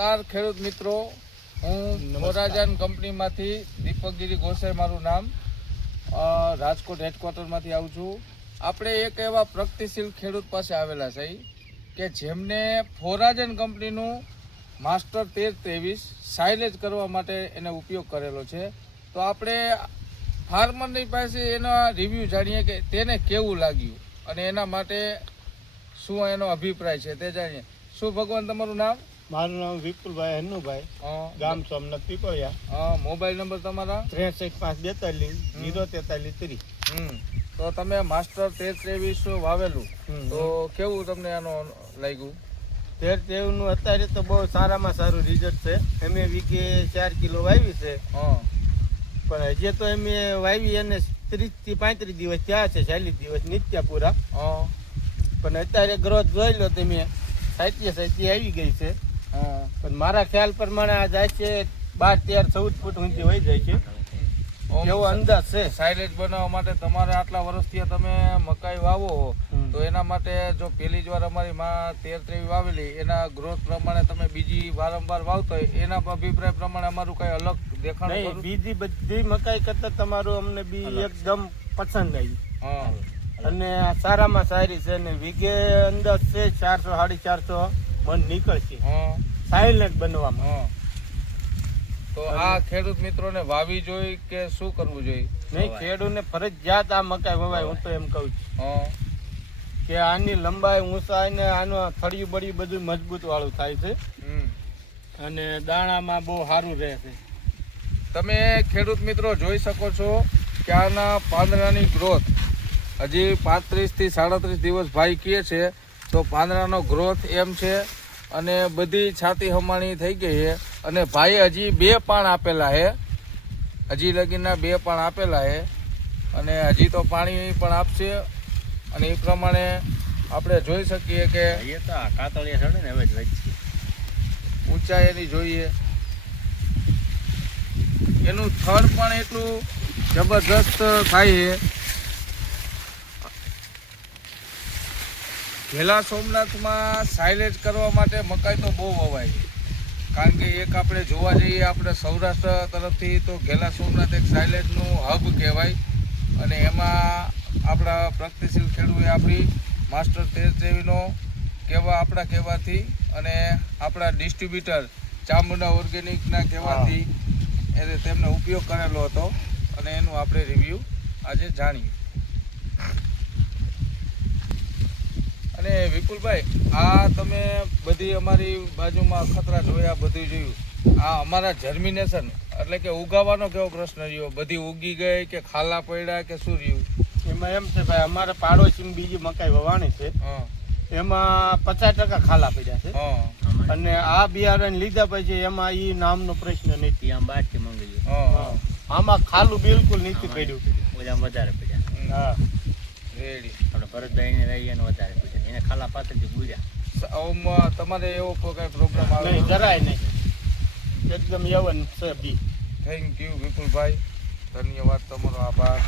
નમસ્કાર ખેડૂત મિત્રો, હું મોરાજન કંપનીમાંથી દીપકગીરી ગોસાઈ મારું નામ, રાજકોટ હેડક્વાર્ટરમાંથી આવું છું. આપણે એક એવા પ્રગતિશીલ ખેડૂત પાસે આવેલા છે કે જેમને ફોરાજન કંપનીનું માસ્ટર 1323 સાઇલેજ કરવા માટે એને ઉપયોગ કરેલો છે. તો આપણે ફાર્મરની પાસે એના રિવ્યૂ જાણીએ કે તેને કેવું લાગ્યું અને એના માટે શું એનો અભિપ્રાય છે તે જાણીએ. શું ભગવાન તમારું નામ? મારું નામ વિપુલભાઈ હન્નુભાઈ, ગામ સોમનાથ પીપળિયા. મોબાઈલ નંબર તમારા? 63 તો તમે માસ્ટર 1323 વાવેલું, તો કેવું તમને આનો લાગ્યું? 1323 અત્યારે તો બહુ સારામાં સારું રિઝલ્ટ છે. અમે વીકે 4 કિલો વાવી છે, પણ હજી તો અમે વાવી એને 30 થી 35 દિવસ થયા છે, 40 દિવસ નિત્યા પૂરા. પણ અત્યારે ગ્રોથ જોઈ લો તમે, સાહિત્ય આવી ગઈ છે. પણ મારા ખ્યાલ પ્રમાણે આ જાય છે 12, 13, 14 ફૂટ ઊંચી વહી જાય છે એવો અંદાજ છે. સાઇલેજ બનાવવા માટે તમારે આટલા વર્ષથી તમે મકાઈ વાવો તો એના માટે જો પહેલી જ વાર અમારી માં 1323 વાવેલી, એના ગ્રોથ પ્રમાણે તમે બીજી વારંવાર વાવતો હોય, એના અભિપ્રાય પ્રમાણે અમારું કઈ અલગ દેખાણ? બીજી બધી મકાઈ કરતા તમારું અમને બી એકદમ પસંદ આવી અને સારામાં સારી છે. ને વીઘે અંદાજ છે 400-450 મણ નીકળશે સાઇલેજ બનવામાં. તો આ ખેડૂત મિત્રોને વાવી જોઈ કે શું કરવું જોઈએ? નહીં, ખેડૂતને ફરજિયાત આ મકાઈ વવાય. હું તો એમ કહું છું કે આની લંબાઈ, ઊંચાઈ ને આનું થળિયું બળિયું બધું મજબૂત વાળું થાય છે અને દાણામાં બહુ સારું રહે છે. તમે ખેડૂત મિત્રો જોઈ શકો છો કે આના પાંદડાની ગ્રોથ હજી 35 થી 37 દિવસ ભાઈ કહે છે, તો પાંદડાનો ગ્રોથ એમ છે અને બધી છાતી હમાણી થઈ ગઈ છે. અને ભાઈએ હજી 2 પાન આપેલા છે, હજી લગીના 2 પાન આપેલા છે અને હજી તો પાણી પણ આપશે. અને એ પ્રમાણે આપણે જોઈ શકીએ કે ઊંચાઈ એની જોઈએ, એનું થડ પણ એટલું જબરજસ્ત થાય છે. ઘેલા સોમનાથમાં સાઇલેજ કરવા માટે મકાઈ તો બહુ વવાય છે, કારણ કે એક આપણે જોવા જઈએ આપણે સૌરાષ્ટ્ર તરફથી તો ઘેલા સોમનાથ એક સાઇલેજનું હબ કહેવાય. અને એમાં આપણા પ્રગતિશીલ ખેડૂએ આપણી માસ્ટર 1323નો આપણા કહેવાથી અને આપણા ડિસ્ટ્રીબ્યુટર ચામુંડા ઓર્ગેનિકના કહેવાથી એને તેમને ઉપયોગ કરેલો હતો અને એનું આપણે રિવ્યૂ આજે જાણીએ. અને વિપુલભાઈ, આ તમે બધી અમારી બાજુમાં ખતરા જોયા, બધું જોયું, આ અમારા જર્મિનેશન એટલે કે ઉગાવાનો કેવો પ્રશ્ન રહ્યો? બધી ઉગી ગઈ કે ખાલા પડ્યા કે શું રહ્યું? એમાં એમ છે ભાઈ, અમારા પાડોશી બીજી મકાઈ વવાણી છે, એમાં 50% ખાલા પડ્યા છે અને આ બિયારણ લીધા પછી એમાં ઈ નામનો પ્રશ્ન નથી. આમ બહારથી મંગાવ્યું, આમાં ખાલું બિલકુલ નથી પડ્યું, વધારે પડ્યા. રેડી. આપણે ભરતભાઈને રહી એને વધારે પડ્યા, એને ખાલા પાછળથી બુર્યા. તમારે એવો કઈ પ્રોબ્લેમ આવે? નહીં, જરાય નહીં, એકદમ યવન છે બી. થેન્ક યુ વિપુલભાઈ, ધન્યવાદ, તમારો આભાર.